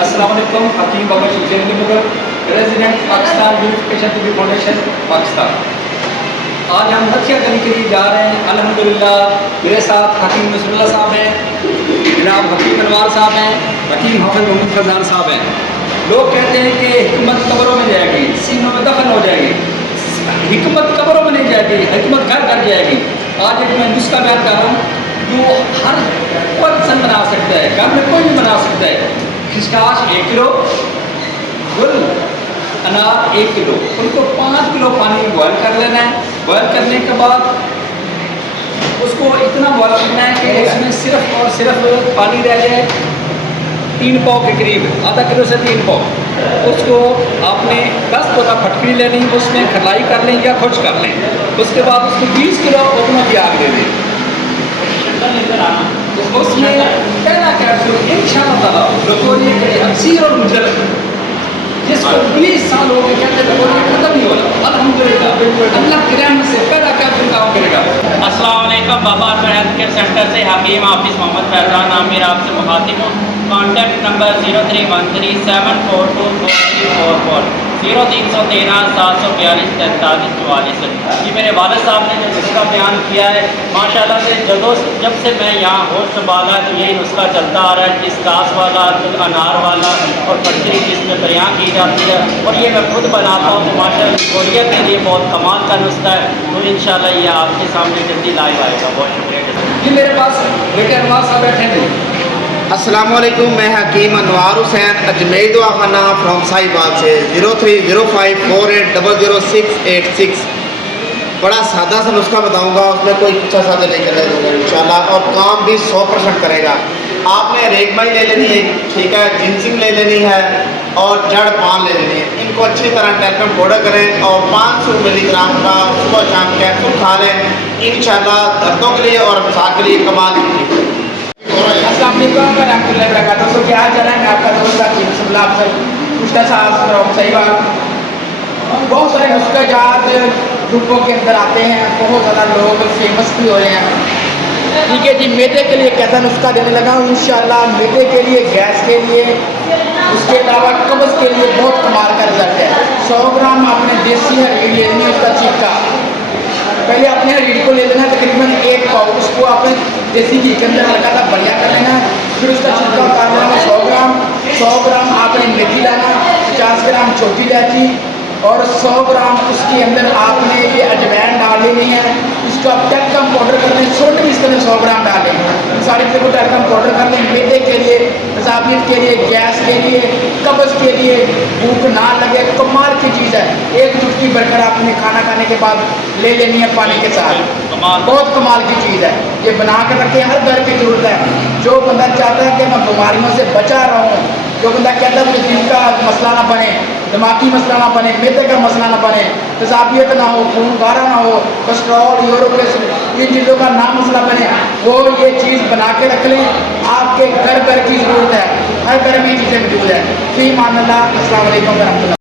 السلام علیکم، حکیم بابا شیخ Nagar, resident Pakistan unification T V foundation Pakistan. آج ہم ہتھیا گلی کے لیے جا رہے ہیں۔ الحمدللہ میرے ساتھ حکیم نصر اللہ صاحب ہیں، جناب حکیم انوار صاحب ہیں، حکیم حافظ محمد فضان صاحب ہیں۔ لوگ کہتے ہیں کہ حکمت قبروں میں جائے گی، سینوں میں دفن ہو جائے گی۔ حکمت قبروں میں نہیں جائے گی، حکمت گھر گھر جائے گی۔ آج ایک میں نسخہ بیان کر رہا ہوں جو ہر پرسن بنا سکتا ہے، گھر میں کوئی بھی بنا سکتا ہے۔ خشخاش 1 کلو، گل انار 1 کلو، ان کو 5 کلو پانی میں بوائل کر لینا ہے۔ بوائل کرنے کے بعد اس کو اتنا بوائل کرنا ہے کہ اس میں صرف اور صرف پانی رہ جائے 3 پاؤ کے قریب، آدھا کلو سے 3 پاؤ۔ اس کو آپ نے 10 بوتل پھٹکری لینی، اس میں کھٹائی کر لیں یا خشک کر لیں۔ اس کے بعد اس کو 20 کلو اوپنوں کی آگ دے دیں۔ اس میں پہلا کیپسول انشاءاللہ تعالیٰ لوگوریے کے اکثیر اور مجرد جس کو 20 سال ہو گئے کہتے ہیں لوگوریے ختم ہی ہو رہا، الحمدللہ اللہ کی رحمت سے پہلا کیپسول کام کرے گا۔ السلام علیکم، بابا ہیلتھ کیئر سینٹر سے حکیم حافظ محمد فیضان عامر آپ سے مخاطب ہوں۔ Contact number 0313 7424344 0313 742 4344۔ یہ میرے والد صاحب نے جو نسخہ بیان کیا ہے، ماشاءاللہ سے جب سے میں یہاں ہوش سنبھالا تو یہی نسخہ چلتا آ رہا ہے، جس گاس والا، انار والا اور پٹری جس میں بیان کی جاتی ہے، اور یہ میں خود بناتا ہوں تو ماشاءاللہ کوریا کے لیے بہت کمال کا نسخہ ہے۔ تو انشاءاللہ یہ آپ کے سامنے جلدی لائیو آئے گا۔ بہت شکریہ۔ جی میرے پاس بیٹے انوار صاحب بیٹھے ہیں۔ السلام علیکم، میں حکیم انوار حسین اجمیر دواخانہ فرام صاحبال سے 030548000686۔ بڑا سادہ سا نسخہ بتاؤں گا، اس میں کوئی اچھا سادہ نہیں کرنے دوں گا انشاءاللہ، اور کام بھی 100% کرے گا۔ آپ نے ریگمائی لے لینی ہے، ٹھیک ہے، جنسنگ لے لینی ہے اور جڑ پان لے لینی ہے۔ ان کو اچھی طرح ٹیلکم پاؤڈر کریں اور 500 ملی گرام کا صبح شام کیپسول کھا لیں، انشاءاللہ دردوں کے لیے اور مساج کے لیے کمال کی۔ السلام علیکم ورحمۃ اللہ وبرکاتہ۔ تو کیا چل رہا ہے؟ میں آپ کا دوست حکیم نصر اللہ آپ سے پوچھتا صاحب صحیح بات، بہت سارے نسخے جات گروپوں کے اندر آتے ہیں، بہت زیادہ لوگ فیمس بھی ہو رہے ہیں۔ ٹھیک ہے جی، میدے کے لیے کیسا نسخہ دینے لگا ہوں انشاءاللہ۔ میدے کے لیے، گیس کے لیے، اس کے علاوہ قبض کے لیے بہت کمال کا رزلٹ ہے۔ 100 گرام آپ نے دیسی ہریڑ لینی ہے، اس کا چکا پہلے اپنے ہریڑ کو لے لینا تقریباً 1 پاؤ، اس کو آپ نے دیسی گھی کے اندر ہلکا سا بڑھیا کر لینا ہے، پھر اس کا چھلکا اتار لینا۔ 100 گرام آپ نے میتھی لانا، 50 گرام چھوٹی الائچی اور 100 گرام اس کے اندر آپ نے یہ اجوائن ڈال لینی ہے۔ اس کو آپ ٹیلکم پاؤڈر کر لیں، سونڈ بھی اس کے اندر 100 گرام ڈال لیں، ساری چیزوں کو ٹیلکم پاؤڈر کر لیں۔ میدے کے لیے، تذابیت کے لیے، گیس کے لیے، قبض کے لیے، بھوک نہ لگے، کمال کی چیز ہے۔ 1 چٹکی بھر کر آپ نے کھانا کھانے کے بعد لے لینی ہے پانی کے ساتھ، بہت کمال کی چیز ہے۔ یہ بنا کر رکھیں، ہر گھر کی ضرورت ہے۔ جو بندہ چاہتا ہے کہ میں بیماریوں سے بچا رہا ہوں، جو بندہ کہتا ہے مجھے دل کا مسئلہ نہ بنے، دماغی مسئلہ نہ بنے، معدے کا مسئلہ نہ بنے، تذابیت نہ ہو، خون گارا نہ ہو، کولیسٹرول، یورک ایسڈ، ان چیزوں کا نہ مسئلہ بنے، وہ یہ چیز بنا کے رکھ لیں۔ آپ کے گھر گھر کی ضرورت ہے، ہر گھر میں یہ چیزیں موجود ہیں۔ فی امان اللہ، السلام علیکم ورحمۃ اللہ۔